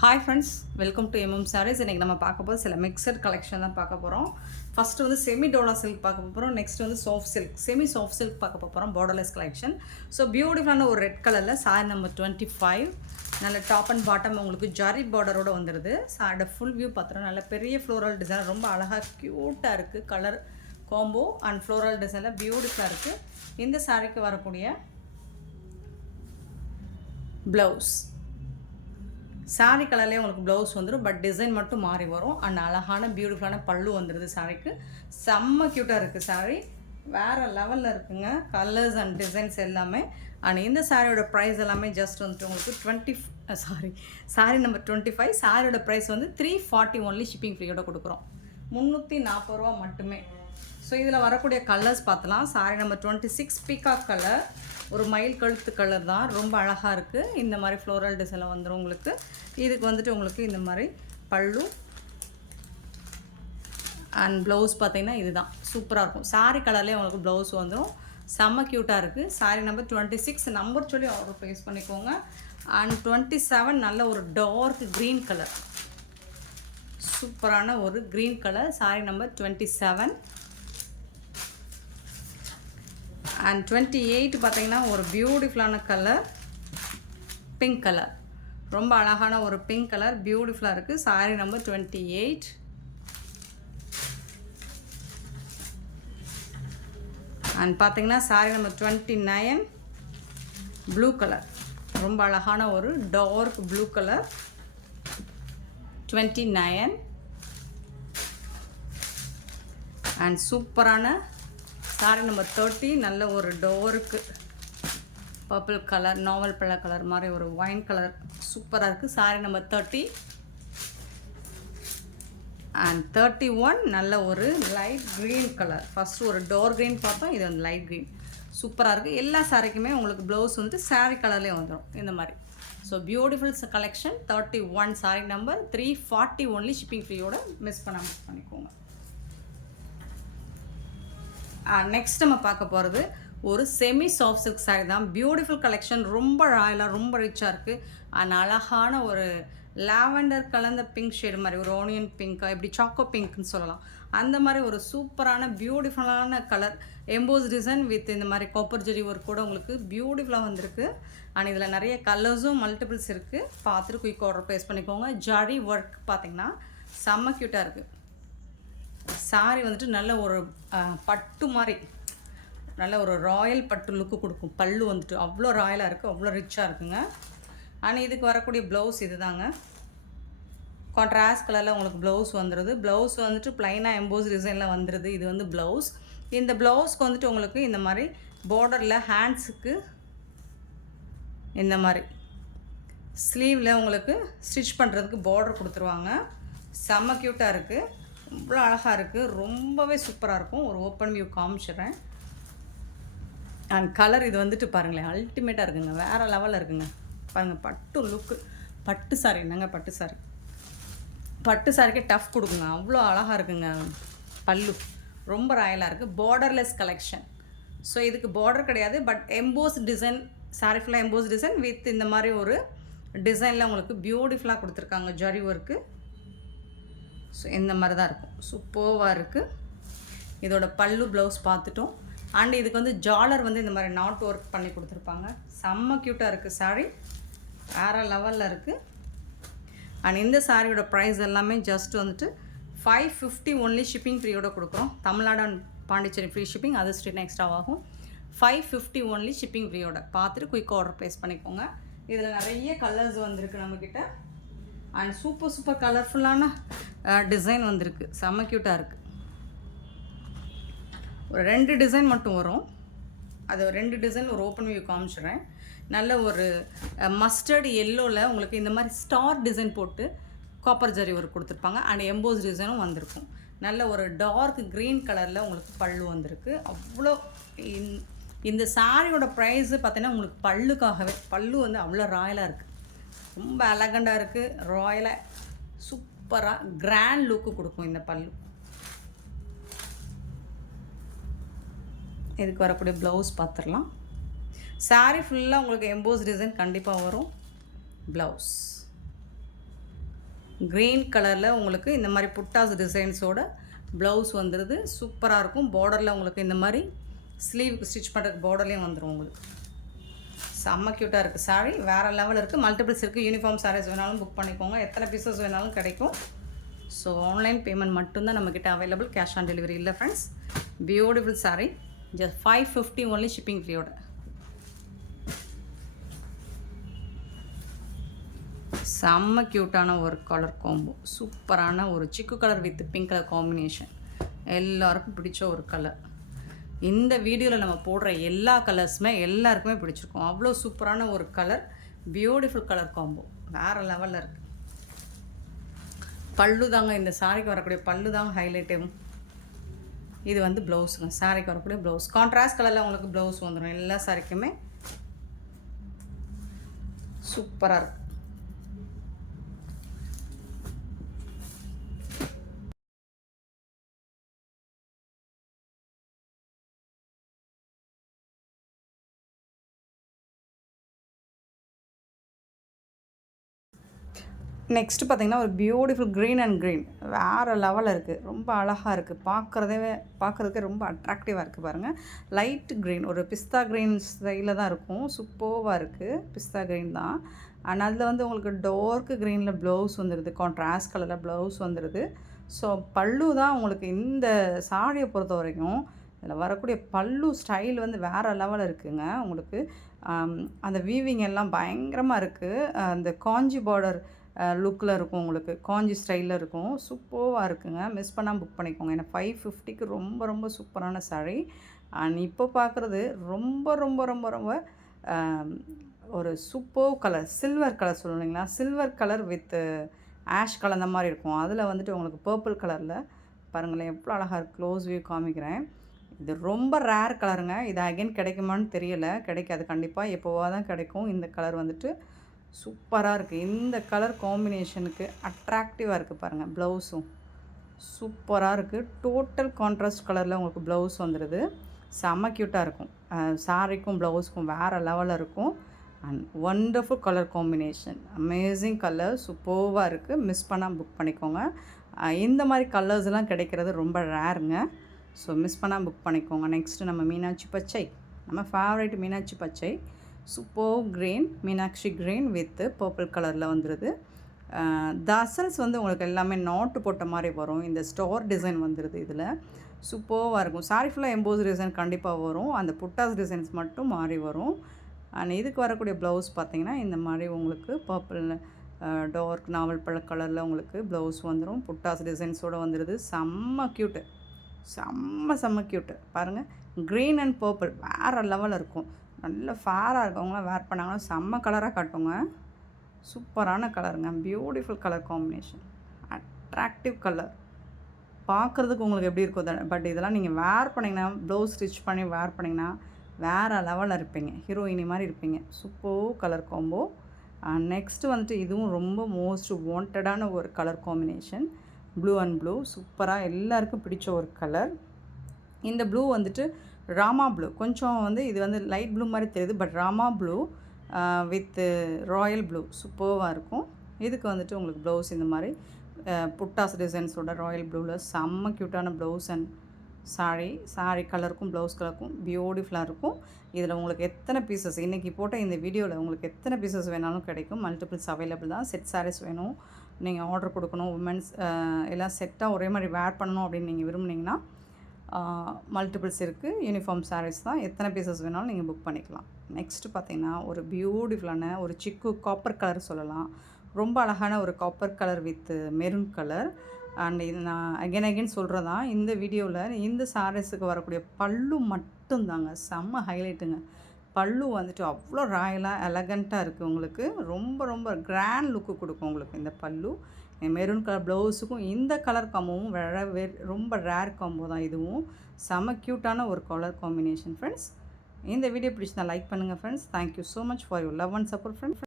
Hi friends, welcome to MM sarees. இன்றைக்கி நம்ம பார்க்க போது சில மிக்சட் கலெக்ஷன் தான் பார்க்க போகிறோம். ஃபஸ்ட்டு வந்து செமி டோலா சில்க் பார்க்க போகிறோம். நெக்ஸ்ட் வந்து soft silk, semi soft silk பார்க்க போகிறோம். Borderless collection. ஸோ பியூட்டிஃபுல்லான ஒரு ரெட் கலரில் சாரி நம்பர் 25. நல்ல டாப் அண்ட் பாட்டம் உங்களுக்கு ஜரி பார்டரோடு வந்துடுது. சாரியோட ஃபுல் வியூ பார்த்துறோம். நல்ல பெரிய ஃப்ளோரல் டிசைன், ரொம்ப அழகாக க்யூட்டாக இருக்குது. கலர் காம்போ அண்ட் ஃப்ளோரல் டிசைனில் பியூட்டிஃபுல்லாக இருக்குது. இந்த சாரிக்கு வரக்கூடிய ப்ளவுஸ் சாரீ கலர்லேயே உங்களுக்கு ப்ளவுஸ் வந்துடும், பட் டிசைன் மட்டும் மாறி வரும். அண்ட் அழகான பியூட்டிஃபுல்லான பல்லு வந்துடுது. சாரீக்கு செம்ம க்யூட்டாக இருக்குது. சாரீ வேறு லெவலில் இருக்குங்க, கலர்ஸ் அண்ட் டிசைன்ஸ் எல்லாமே. அண்ட் இந்த சாரியோட ப்ரைஸ் எல்லாமே ஜஸ்ட் வந்துட்டு உங்களுக்கு சாரி நம்பர் 25. சாரியோட ப்ரைஸ் வந்து 340 ஒன்லி, ஷிப்பிங் ஃப்ரீயோட கொடுக்குறோம். 340 ரூபா மட்டுமே. ஸோ இதில் வரக்கூடிய கலர்ஸ் பார்த்தலாம். சாரி நம்பர் 26 பீகாக் கலர், ஒரு மயில் கழுத்து கலர் தான், ரொம்ப அழகாக இருக்குது. இந்த மாதிரி ஃப்ளோரல் டிசைனில் வந்துடும் உங்களுக்கு. இதுக்கு வந்துட்டு உங்களுக்கு இந்த மாதிரி பல்லு அண்ட் ப்ளவுஸ் பார்த்தீங்கன்னா இதுதான் சூப்பராக இருக்கும். சாரி கலர்லேயே உங்களுக்கு ப்ளவுஸ் வந்துடும், செம்ம க்யூட்டாக இருக்குது. சாரி நம்பர் 26 நம்பர் சொல்லி ஆர்டர் ப்ளேஸ் பண்ணிக்கோங்க. அண்ட் 27 நல்ல ஒரு டார்க் க்ரீன் கலர், சூப்பரான ஒரு green colour. Sorry number 27 and 28 பார்த்தீங்கன்னா ஒரு பியூட்டிஃபுல்லான கலர், பிங்க் கலர், ரொம்ப அழகான ஒரு பிங்க் கலர், பியூட்டிஃபுல்லாக இருக்குது. சாரி நம்பர் 28 அண்ட் பார்த்தீங்கன்னா சாரி நம்பர் 29 ப்ளூ கலர், ரொம்ப அழகான ஒரு டார்க் ப்ளூ கலர் 29 அண்ட் சூப்பரான சாரி நம்பர் 30 நல்ல ஒரு டார்க்கு பர்பிள் கலர், நாவல் பழ கலர் மாதிரி ஒரு ஒயின் கலர், சூப்பராக இருக்குது. சாரி நம்பர் 30 அண்ட் 31 நல்ல ஒரு லைட் க்ரீன் கலர். ஃபஸ்ட்டு ஒரு டார்க் க்ரீன் பார்த்தோம், இது வந்து லைட் க்ரீன், சூப்பராக இருக்குது. எல்லா சாரிக்குமே உங்களுக்கு ப்ளவுஸ் வந்து சாரி கலர்லேயே வந்துடும் இந்த மாதிரி. So beautiful collection 31. Sari number 340 only, shipping ஃப்ரீயோட மிஸ் பண்ணாமல் பண்ணிக்கோங்க. நெக்ஸ்ட் நம்ம பார்க்க போகிறது ஒரு செமி சாஃப்ட் சில்க் சாரீ தான். பியூட்டிஃபுல் கலெக்ஷன், ரொம்ப ராயலாக ரொம்ப ரிச்சாக இருக்குது. அண்ட் அழகான ஒரு லாவெண்டர் கலந்த பிங்க் ஷேடு மாதிரி, ஒரு ஆனியன் பிங்க்காக, இப்படி சாக்கோ பிங்க்னு சொல்லலாம். அந்த மாதிரி ஒரு சூப்பரான பியூட்டிஃபுல்லான கலர், எம்போஸ் டிசைன் வித் இந்த மாதிரி காப்பர் ஜெரி ஒர்க் கூட உங்களுக்கு பியூட்டிஃபுல்லாக வந்திருக்கு. அண்ட் இதில் நிறைய கலர்ஸும் மல்டிபிள்ஸ் இருக்குது. பார்த்துட்டு குயிக் ஆர்டர் ப்ளேஸ் பண்ணிக்கோங்க. ஜரி ஒர்க் பார்த்திங்கன்னா செம்ம க்யூட்டாக இருக்குது. சாரி வந்துட்டு நல்ல ஒரு பட்டு மாதிரி, நல்ல ஒரு ராயல் பட்டு லுக்கு கொடுக்கும். பல்லு வந்துட்டு அவ்வளோ ராயலாக இருக்குது, அவ்வளோ ரிச்சாக இருக்குங்க. ஆனால் இதுக்கு வரக்கூடிய ப்ளவுஸ் இது தாங்க, கான்ட்ராஸ்ட் கலரில் உங்களுக்கு ப்ளவுஸ் வந்துடுது. ப்ளவுஸ் வந்துட்டு ப்ளைனாக எம்போஸ் டிசைனில் வந்துடுது. இது வந்து ப்ளவுஸ். இந்த ப்ளவுஸ்க்கு வந்துட்டு உங்களுக்கு இந்த மாதிரி பார்டரில் ஹேண்ட்ஸுக்கு இந்த மாதிரி ஸ்லீவில் உங்களுக்கு ஸ்டிச் பண்ணுறதுக்கு பார்டர் கொடுத்துருவாங்க. செம்ம க்யூட்டாக இருக்குது, இவ்வளோ அழகாக இருக்குது, ரொம்பவே சூப்பராக இருக்கும். ஒரு ஓப்பன் வியூ காமிச்சிடுறேன். அண்ட் கலர் இது வந்துட்டு பாருங்களேன், அல்டிமேட்டாக இருக்குங்க, வேறு லெவலில் இருக்குங்க. பாருங்கள் பட்டு லுக்கு, பட்டு சாரி என்னங்க, பட்டு சாரி, பட்டு சாரிக்கே டஃப் கொடுக்குங்க, அவ்வளோ அழகாக இருக்குங்க. பல்லு ரொம்ப ராயலாக இருக்குது. Borderless collection. ஸோ இதுக்கு பார்டர் கிடையாது, பட் எம்போஸ் டிசைன், சாரி ஃபுல்லாக எம்போஸ் டிசைன் வித் இந்த மாதிரி ஒரு டிசைனில் உங்களுக்கு பியூட்டிஃபுல்லாக கொடுத்துருக்காங்க ஜரி ஒர்க்கு. ஸோ இந்த மாதிரி தான் இருக்கும், சூப்பராக இருக்குது. இதோட பல்லு ப்ளவுஸ் பார்த்துட்டோம். அண்ட் இதுக்கு வந்து ஜாலர் வந்து இந்த மாதிரி நாட் ஒர்க் பண்ணி கொடுத்துருப்பாங்க. செம்ம க்யூட்டாக இருக்குது சாரீ, வேறு லெவலில் இருக்குது. அண்ட் இந்த சாரியோட ப்ரைஸ் எல்லாமே ஜஸ்ட் வந்துட்டு 550 ஒன்லி, ஷிப்பிங் ஃப்ரீயோட கொடுக்குறோம். Tamil Nadu and Pondicherry free shipping, அது ஸ்ட்ரீட் எக்ஸ்ட்ரா ஆகும். 550 ஒன்லி, ஷிப்பிங் ஃப்ரீயோட. பார்த்துட்டு குயிக் ஆர்டர் ப்ளேஸ் பண்ணிக்கோங்க. இதில் நிறைய கலர்ஸ் வந்திருக்கு நம்மக்கிட்ட. அண்ட் சூப்பர் கலர்ஃபுல்லான டிசைன் வந்திருக்கு, செம்ம க்யூட்டாக இருக்குது. ஒரு 2 டிசைன் மட்டும் வரும், அது 2 டிசைன் ஒரு ஓப்பன் வியூ காமிச்சிடுறேன். நல்ல ஒரு மஸ்டர்டு எல்லோவில் உங்களுக்கு இந்த மாதிரி ஸ்டார் டிசைன் போட்டு காப்பர் ஜரி ஒர்க் கொடுத்துருப்பாங்க. அண்ட் எம்போஸ் டிசைனும் வந்திருக்கும். நல்ல ஒரு டார்க் க்ரீன் கலரில் உங்களுக்கு பல்லு வந்திருக்கு. அவ்வளோ இந்த சாரியோட ப்ரைஸு பார்த்தீங்கன்னா உங்களுக்கு பல்லுக்காகவே, பல்லு வந்து அவ்வளோ ராயலாக இருக்குது, ரொம்ப அலகண்டாக இருக்குது, ராயலாக சூப்பராக கிராண்ட் லுக்கு கொடுக்கும் இந்த பல்லு. இதுக்கு வரக்கூடிய ப்ளவுஸ் பார்த்துடலாம். சாரீ ஃபுல்லாக உங்களுக்கு எம்போஸ் டிசைன் கண்டிப்பாக வரும். ப்ளவுஸ் க்ரீன் கலரில் உங்களுக்கு இந்த மாதிரி புட்டாஸ் டிசைன்ஸோட ப்ளவுஸ் வந்துடுது. சூப்பராக இருக்கும். பார்டரில் உங்களுக்கு இந்த மாதிரி ஸ்லீவுக்கு ஸ்டிச் பண்ணுறதுக்கு பார்டர்லேயும் வந்துடும் உங்களுக்கு. செம்ம க்யூட்டாக இருக்குது சாரீ. வேறு லெவல் இருக்குது. மல்டிபிள்ஸ் இருக்குது. யூனிஃபார்ம் சாரீஸ் வேணாலும் புக் பண்ணிக்கோங்க. எத்தனை பீசஸ் வேணாலும் கிடைக்கும். ஸோ ஆன்லைன் பேமெண்ட் மட்டும்தான் நம்மக்கிட்ட அவைலபிள். கேஷ் ஆன் டெலிவரி இல்லை friends. Beautiful sari. Just 550 only shipping ஃப்ரீயோட. செம்ம க்யூட்டான ஒரு கலர் காம்போ. சூப்பரான ஒரு சிக்கு colour with pink colour combination. எல்லாருக்கும் பிடிச்ச ஒரு கலர். இந்த வீடியோவில் நம்ம போடுற எல்லா கலர்ஸுமே எல்லாருக்குமே பிடிச்சிருக்கும். அவ்வளோ சூப்பரான ஒரு கலர். Beautiful colour combo. வேறு லெவலில் இருக்குது. பல்லு தாங்க, இந்த சாரிக்கு வரக்கூடிய பல்லு தாங்க ஹைலைட்டும். இது வந்து ப்ளவுஸுங்க. சாரிக்கு வரக்கூடிய ப்ளவுஸ் கான்ட்ராஸ்ட் கலரில் உங்களுக்கு ப்ளவுஸ் வந்துடும். எல்லா சாரிக்குமே சூப்பராக இருக்குது. நெக்ஸ்ட்டு பார்த்திங்கன்னா ஒரு பியூட்டிஃபுல் க்ரீன் அண்ட் க்ரீன். வேறு லெவலில் இருக்குது. ரொம்ப அழகாக இருக்குது. பார்க்குறதுக்கே ரொம்ப அட்ராக்டிவாக இருக்குது பாருங்கள். லைட் க்ரீன், ஒரு பிஸ்தா க்ரீன் ஸ்டைலில் தான் இருக்கும். சூப்பர்வாக இருக்குது. பிஸ்தா க்ரீன் தான். அண்ட் அதில் வந்து உங்களுக்கு டார்க் க்ரீனில் ப்ளவுஸ் வந்துடுது. கான்ட்ராஸ்ட் கலரில் ப்ளவுஸ் வந்துடுது. ஸோ பல்லு தான் உங்களுக்கு இந்த சாரியை பொறுத்த வரைக்கும் இதில் வரக்கூடிய பல்லு ஸ்டைல் வந்து வேறு லெவலில் இருக்குதுங்க. உங்களுக்கு அந்த வீவிங் எல்லாம் பயங்கரமாக இருக்குது. அந்த காஞ்சி பார்டர் லுக்கில் இருக்கும். உங்களுக்கு காஞ்சி ஸ்டைலில் இருக்கும். சூப்பராக இருக்குங்க. மிஸ் பண்ணாமல் புக் பண்ணிக்கோங்க. ஏன்னா 550க்கு ரொம்ப ரொம்ப சூப்பரான சாரீ. அண்ட் இப்போ பார்க்குறது ரொம்ப ரொம்ப ரொம்ப ரொம்ப ஒரு சூப்பர் கலர், சில்வர் கலர் சொல்லுவீங்களா, சில்வர் கலர் வித் ஆஷ் கலந்த மாதிரி இருக்கும். அதில் வந்துட்டு உங்களுக்கு பர்பிள் கலரில் பாருங்களேன் எவ்வளோ அழகாக இருக்குது. க்ளோஸ் வியூ காமிக்கிறேன். இது ரொம்ப ரேர் கலருங்க. இது அகைன் கிடைக்குமான்னு தெரியலை. கிடைக்காது கண்டிப்பாக. எப்போவா தான் கிடைக்கும். இந்த கலர் வந்துட்டு சூப்பராக இருக்குது. இந்த கலர் காம்பினேஷனுக்கு அட்ராக்டிவாக இருக்குது பாருங்கள். ப்ளவுஸும் சூப்பராக இருக்குது. டோட்டல் கான்ட்ராஸ்ட் கலரில் உங்களுக்கு ப்ளவுஸ் வந்துடுது. செம்ம க்யூட்டாக இருக்கும். சாரிக்கும் ப்ளவுஸுக்கும் வேறு லெவலில் இருக்கும். And wonderful colour combination. Amazing colour. சூப்பராக இருக்குது. மிஸ் பண்ணால் புக் பண்ணிக்கோங்க. இந்த மாதிரி கலர்ஸ்லாம் கிடைக்கிறது ரொம்ப ரேருங்க. ஸோ மிஸ் பண்ணால் புக் பண்ணிக்கோங்க. நெக்ஸ்ட்டு நம்ம மீனாட்சி பச்சை. நம்ம ஃபேவரட் மீனாட்சி பச்சை. Super green, Meenakshi green with purple கலரில் வந்துடுது. தசல்ஸ் வந்து உங்களுக்கு எல்லாமே நாட்டு போட்ட மாதிரி வரும். இந்த ஸ்டார் டிசைன் வந்துடுது. இதில் சூப்பராக இருக்கும். சாரி ஃபுல்லாக எம்போஸ் டிசைன் கண்டிப்பாக வரும். அந்த புட்டாஸ் டிசைன்ஸ் மட்டும் மாறி வரும். அண்ட் இதுக்கு வரக்கூடிய ப்ளவுஸ் பார்த்திங்கன்னா இந்த மாதிரி உங்களுக்கு பர்பிள் டார்க் நாவல் பழ கலரில் உங்களுக்கு ப்ளவுஸ் வந்துடும். புட்டாஸ் டிசைன்ஸோடு வந்துடுது. செம்ம க்யூட்டு. செம்ம க்யூட்டு. பாருங்கள், க்ரீன் அண்ட் பர்பிள் வேறு லெவலில் இருக்கும். நல்ல ஃபேராக இருக்கவங்களாம் வேர் பண்ணாங்கன்னா செம்ம கலராக காட்டுங்க. சூப்பரான கலருங்க. Beautiful colour combination. Attractive colour. பார்க்குறதுக்கு உங்களுக்கு எப்படி இருக்கும். பட் இதெல்லாம் நீங்கள் வேர் பண்ணிங்கன்னா, ப்ளவுஸ் ஸ்டிச் பண்ணி வேர் பண்ணிங்கன்னா வேறு லெவலில் இருப்பீங்க. ஹீரோயினி மாதிரி இருப்பீங்க. Super colour combo. நெக்ஸ்ட்டு வந்துட்டு இதுவும் ரொம்ப மோஸ்ட் வாண்டடான ஒரு colour combination. Blue and blue. சூப்பராக எல்லாருக்கும் பிடிச்ச ஒரு கலர். இந்த ப்ளூ வந்துட்டு ராமா ப்ளூ. கொஞ்சம் வந்து இது வந்து லைட் ப்ளூ மாதிரி தெரியுது. But Rama blue with Royal blue சூப்பராக இருக்கும். இதுக்கு வந்துட்டு உங்களுக்கு ப்ளவுஸ் இந்த மாதிரி புட்டாஸ் டிசைன்ஸோட ராயல் ப்ளூவில் செம்ம க்யூட்டான ப்ளவுஸ் அண்ட் சாரீ கலருக்கும் ப்ளவுஸ் கலருக்கும் பியூட்டிஃபுல்லாக இருக்கும். இதில் உங்களுக்கு எத்தனை பீசஸ் இன்றைக்கி போட்ட இந்த வீடியோவில் உங்களுக்கு எத்தனை பீசஸ் வேணாலும் கிடைக்கும். மல்டிபிள்ஸ் அவைலபிள் தான். செட் சாரீஸ் வேணும், நீங்கள் ஆர்டர் கொடுக்கணும், உமன்ஸ் எல்லாம் செட்டாக ஒரே மாதிரி வேர் பண்ணணும் அப்படின்னு நீங்கள் விரும்புனீங்கன்னா மல்டிபிள்ஸ் இருக்குது. யூனிஃபார்ம் சாரீஸ் தான். எத்தனை பீசஸ் வேணாலும் நீங்கள் புக் பண்ணிக்கலாம். நெக்ஸ்ட்டு பார்த்திங்கன்னா ஒரு பியூட்டிஃபுல்லான ஒரு சிக்கு காப்பர் கலர் சொல்லலாம். ரொம்ப அழகான ஒரு copper colour with maroon colour. And இது நான் அகெயின் சொல்கிறதான், இந்த வீடியோவில் இந்த சாரீஸுக்கு வரக்கூடிய பல்லு மட்டும்தாங்க செம்ம ஹைலைட்டுங்க. பல்லு வந்துட்டு அவ்வளோ ராயலாக எலகண்ட்டாக இருக்குது. உங்களுக்கு ரொம்ப ரொம்ப கிராண்ட் லுக்கு கொடுக்கும் உங்களுக்கு இந்த பல்லு. மெரூன் கலர் ப்ளவுஸுக்கும் இந்த கலர் காம்போவும் ரொம்ப ரேர் காம்போ தான். இதுவும் செம்ம க்யூட்டான ஒரு கலர் காம்பினேஷன் ஃப்ரெண்ட்ஸ். இந்த வீடியோ பிடிச்சி நான் லைக் பண்ணுங்கள் friends. Thank you so much for your love and support friends.